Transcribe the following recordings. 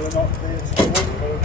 we're not there to work.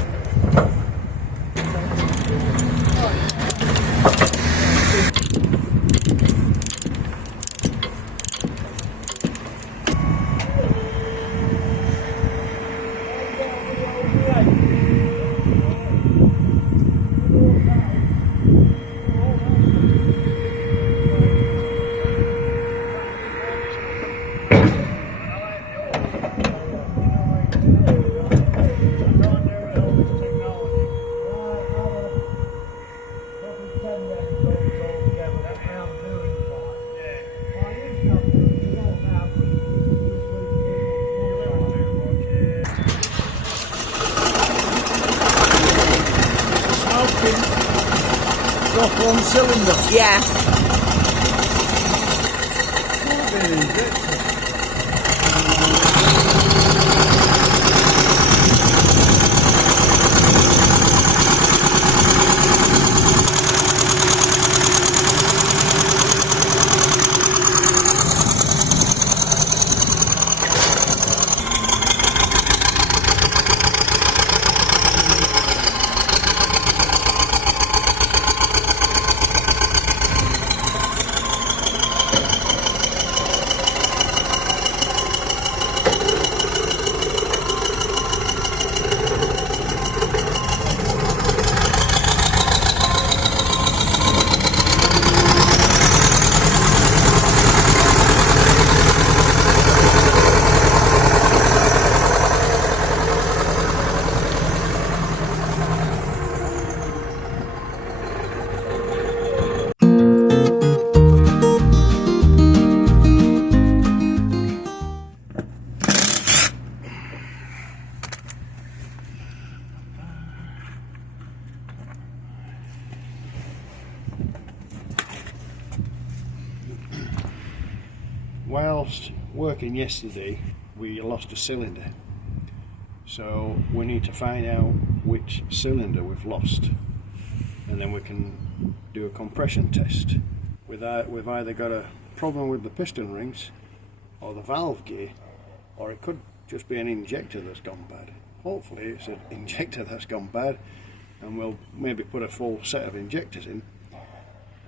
Off one cylinder. Yeah. Whilst working yesterday, we lost a cylinder, so we need to find out which cylinder we've lost, and then we can do a compression test. We've either got a problem with the piston rings or the valve gear, or it could just be an injector that's gone bad. Hopefully it's an injector that's gone bad, and we'll maybe put a full set of injectors in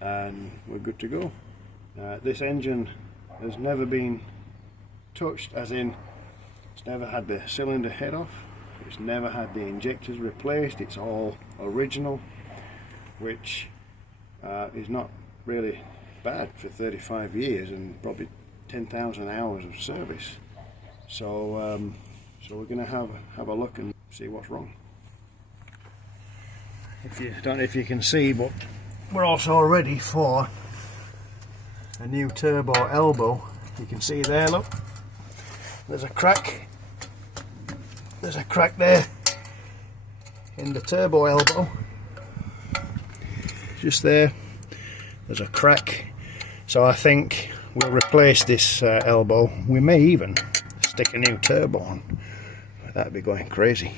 and we're good to go. This engine has never been touched, as in it's never had the cylinder head off, it's never had the injectors replaced, it's all original, which is not really bad for 35 years and probably 10,000 hours of service. So we're going to have a look and see what's wrong. Don't know if you can see, but we're also ready for a new turbo elbow. You can see there, look, there's a crack there in the turbo elbow, just there's a crack. So I think we'll replace this elbow. We may even stick a new turbo on. That'd be going crazy.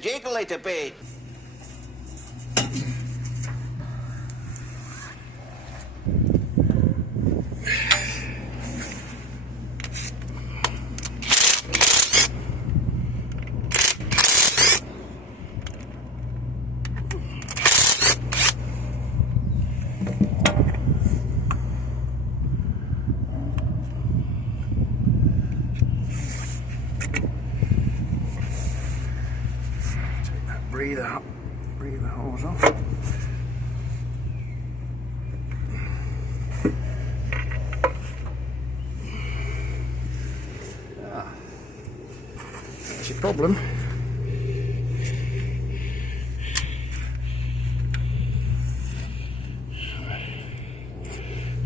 Jiggle it a bit. Breathe the hose off. That's your problem.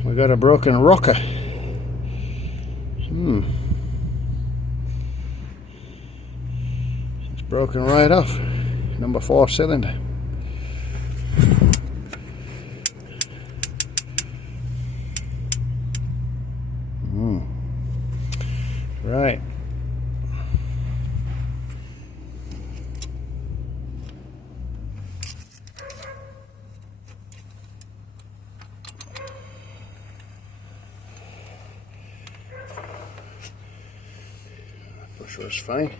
We got a broken rocker. It's broken right off. Number 4 cylinder. Right. Push rod's fine.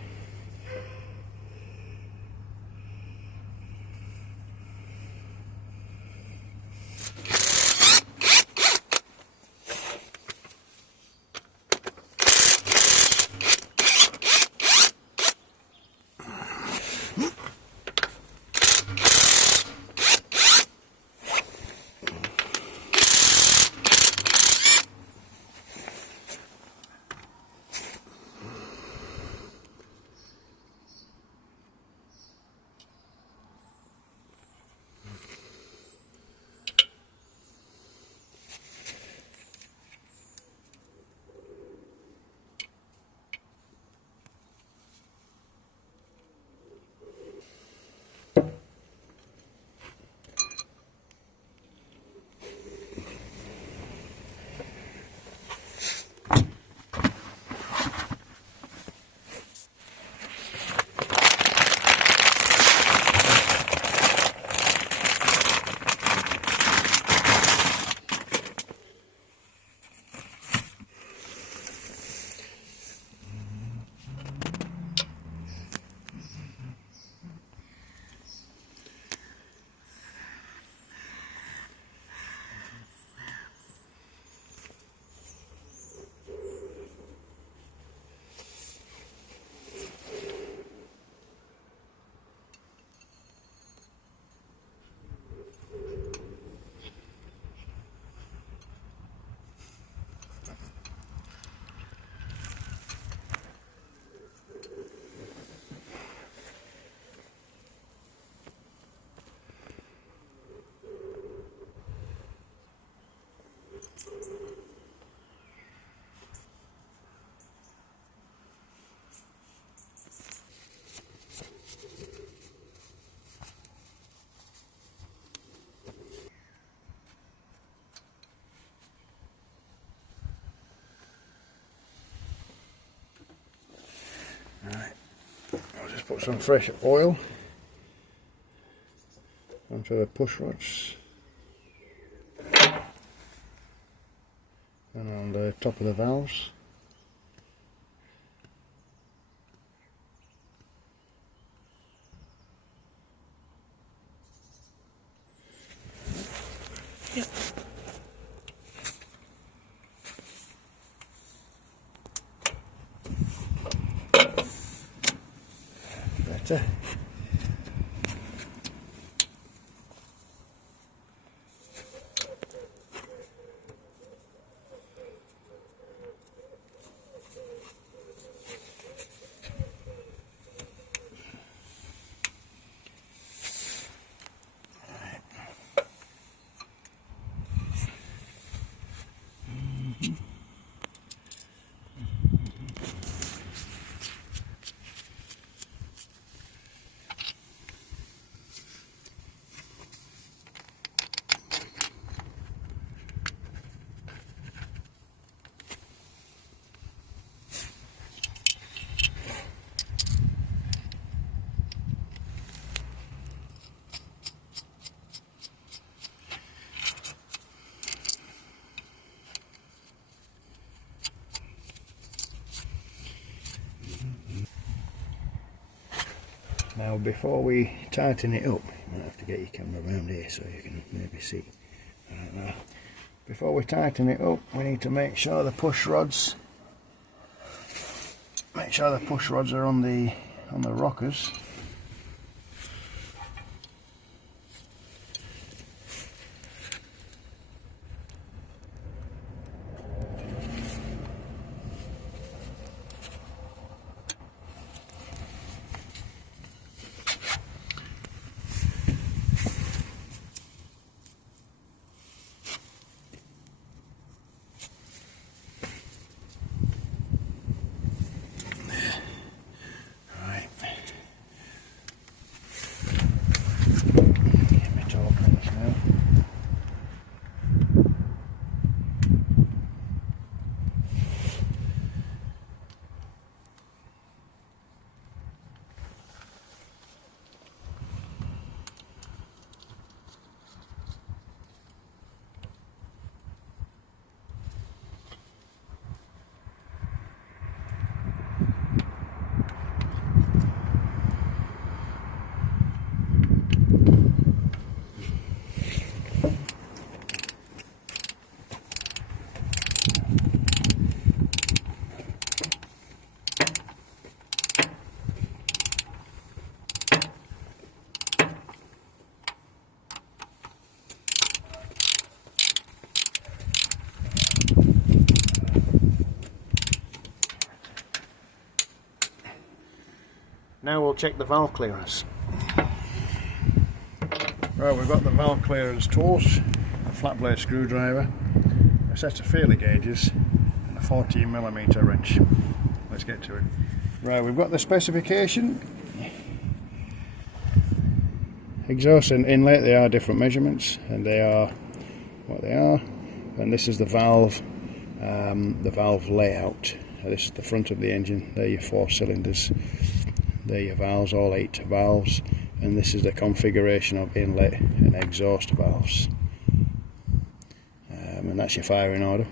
Right, I'll just put some fresh oil onto the push rods and on the top of the valves. Yep. Better. Now before we tighten it up, you might have to get your camera around here so you can maybe see. I don't know. Before we tighten it up, we need to make sure the push rods are on the rockers. now we'll check the valve clearance. Right, we've got the valve clearance tools, a flat blade screwdriver, a set of feeler gauges and a 14mm wrench. Let's get to it. Right, we've got the specification. Exhaust and inlet, they are different measurements and they are what they are. And this is the valve layout. This is the front of the engine. There are your 4 cylinders. There are your valves, all 8 valves. And this is the configuration of inlet and exhaust valves. And that's your firing order.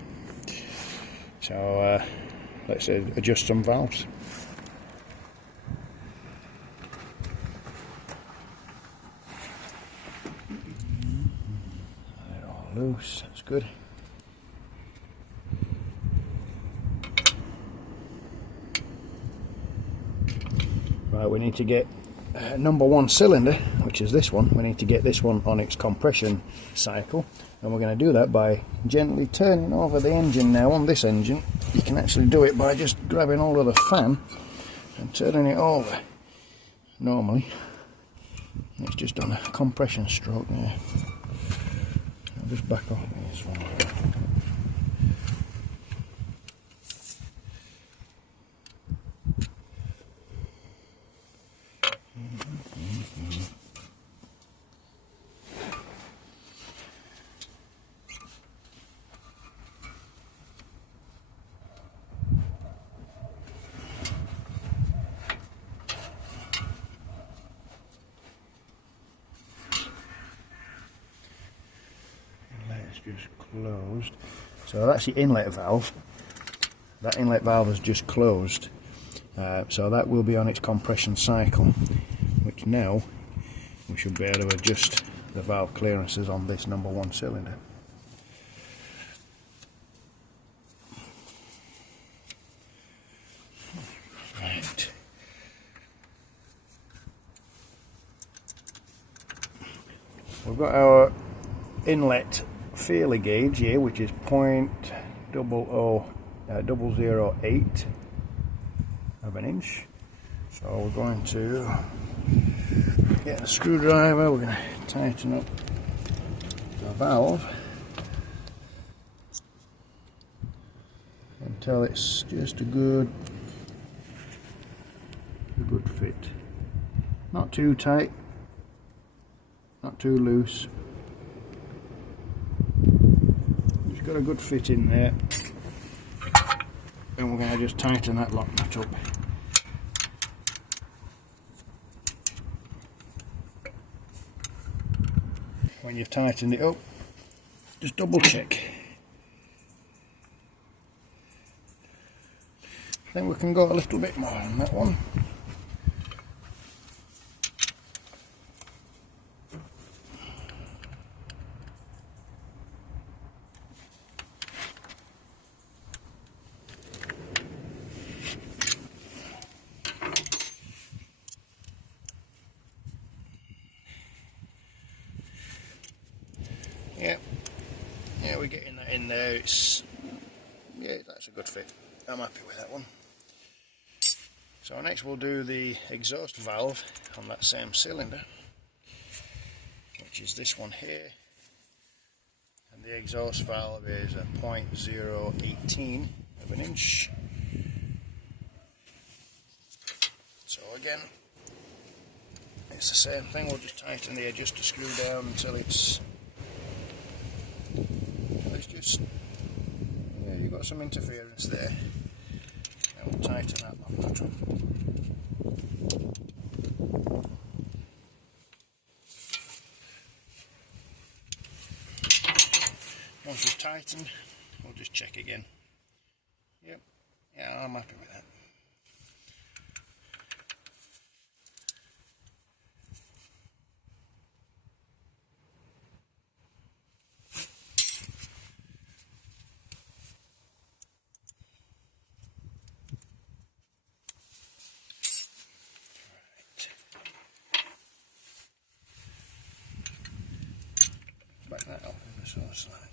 So let's adjust some valves. They're all loose, that's good. Right, we need to get number 1 cylinder, which is this one. We need to get this one on its compression cycle, and we're going to do that by gently turning over the engine. Now on this engine you can actually do it by just grabbing hold of the fan and turning it over. Normally it's just on a compression stroke there. I'll just back off this one. Just closed, so that's the inlet valve. That inlet valve is just closed, so that will be on its compression cycle, which now we should be able to adjust the valve clearances on this number 1 cylinder. Right. We've got our inlet feeler gauge here, which is 0.008 of an inch. So we're going to get a screwdriver, we're going to tighten up the valve until it's just a good fit. Not too tight, not too loose. Got a good fit in there, and we're going to just tighten that lock nut up. When you've tightened it up, just double check. I think we can go a little bit more on that one. Yeah, we're getting that in there. Yeah, that's a good fit. I'm happy with that one. So next we'll do the exhaust valve on that same cylinder, which is this one here. And the exhaust valve is a 0.018 of an inch. So again, it's the same thing. We'll just tighten the adjuster screw down until it's just, yeah, you've got some interference there. And we'll tighten that lock nut up. Once it's tightened, we'll just check again. Yep, yeah, I'm happy with that. Back that up ever so slightly.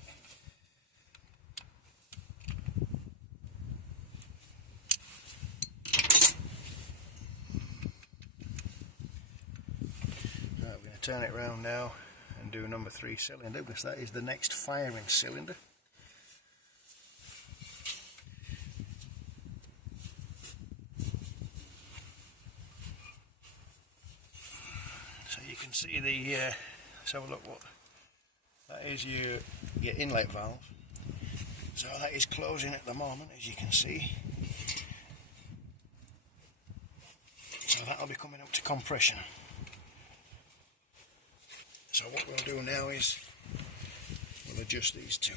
turn it round now and do number 3 cylinder, because that is the next firing cylinder. So you can see the, let's have a look what that is, your inlet valve. So that is closing at the moment, as you can see. So that'll be coming up to compression. So what we'll do now is we'll adjust these two.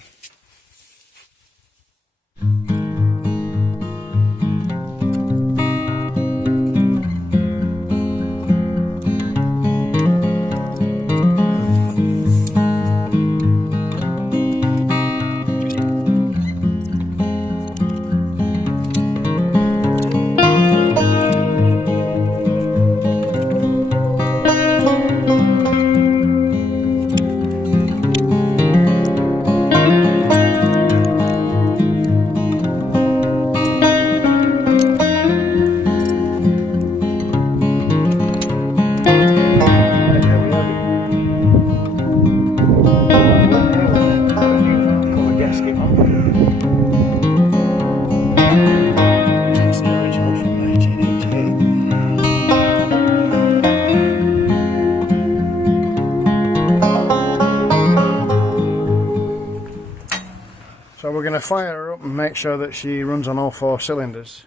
So we're going to fire her up and make sure that she runs on all 4 cylinders.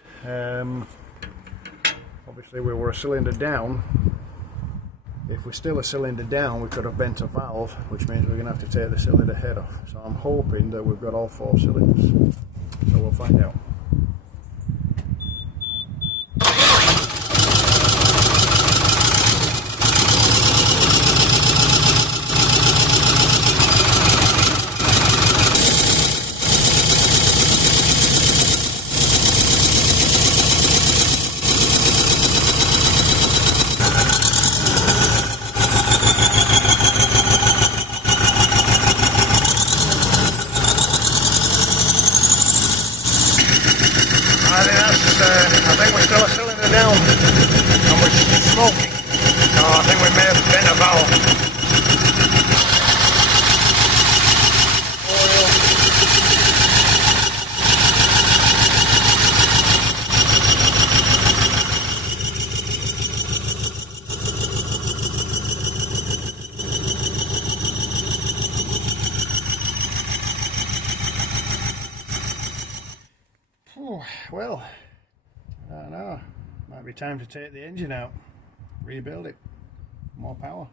Obviously we were a cylinder down. If we're still a cylinder down, we could have bent a valve, which means we're going to have to take the cylinder head off. So I'm hoping that we've got all 4 cylinders. So we'll find out. I think we're still a cylinder down and we're smoking, so I think we may have bent a valve. Well, I don't know, might be time to take the engine out, rebuild it, more power.